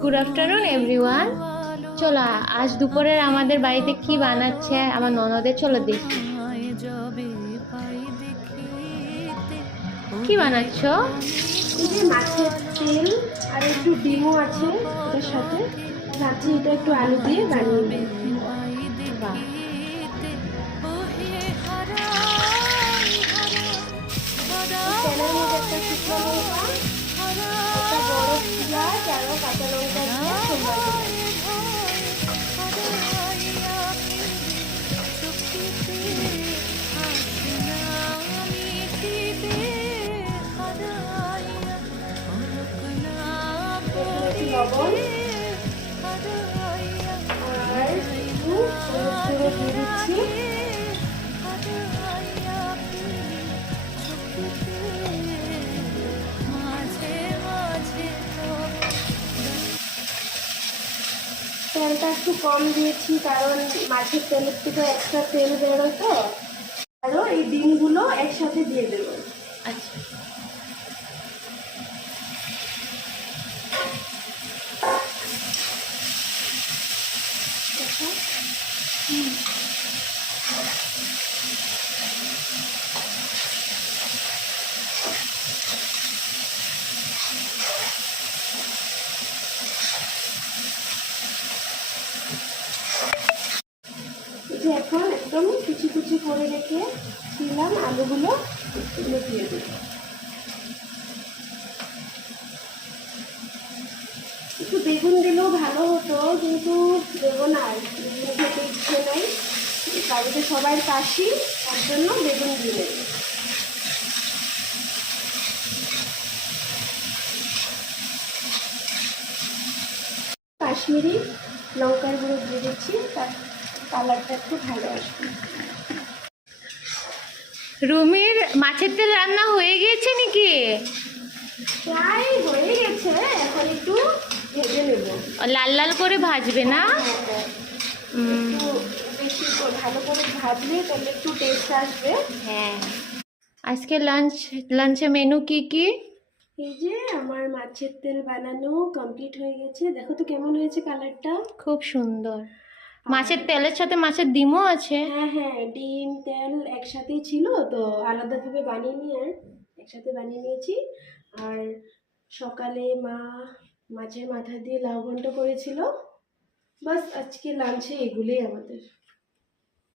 Good afternoon everyone. চলো আজ দুপুরের আমাদের বাড়িতে কি বানাচ্ছে আমার ননদের, চলো দেখি কি বানাচ্ছ। এই যে মাছের তেল আর একটু ডিমও আছে এটার সাথে। ভাবছি এটা একটু আলু দিয়ে বানিয়ে নিই। বাহ, তেলের মধ্যে একটা শুকনো লঙ্কা, একটা বড় পেঁয়াজ আর কাঁচা লঙ্কা দিয়ে সোমবার দিলাম। এখানে একটু লবণ আর একটু হলুদ গুঁড়ো দিয়ে দিচ্ছি। তেলটা একটু কম দিয়েছি কারণ মাছের তেলের থেকে এক্সট্রা তেল বেরোয় তো। আরও এই ডিমগুলো একসাথে দিয়ে দেবো। আচ্ছা এই যে এখন একদম কুচি কুচি করে রেখে দিলাম আলুগুলো, এগুলো দিয়ে দেবো। একটু বেগুন দিলেও ভালো হতো কিন্তু দেবো না, বেগুন খেতে ইচ্ছে নেই। বাড়িতে সবাই কাশি, তার জন্য বেগুন দিয়ে দেবো। কাশ্মীরি লঙ্কার গুঁড়ো দিয়ে দিচ্ছি, তার কালারটা একটু ভালো আসবে। রুমির মাছের তেল রান্না হয়ে গিয়েছে নাকি? প্রায় হয়ে গেছে, এখন একটু ভেজে নেব। লাল লাল করে ভাজবে না? একটু বেশি ভালো করে ভাজলে তাহলে একটু টেস্ট আসবে। হ্যাঁ। আজকে লাঞ্চে মেনু কি কি? এই যে আমার মাছের তেল বানানো কমপ্লিট হয়ে গেছে, দেখো তো কেমন হয়েছে কালারটা। খুব সুন্দর। মাছের তেলের সাথে মাছের ডিমও আছে। হ্যাঁ হ্যাঁ, ডিম তেল একসাথেই ছিল তো, আলাদাভাবে বানিয়ে নিয়ে আর একসাথে বানিয়ে নিয়েছি। আর সকালে মা মাছের মাথা দিয়ে লাউ ঘন্ট করেছিল। বাস আজকে লাঞ্চে এগুলোই আমাদের।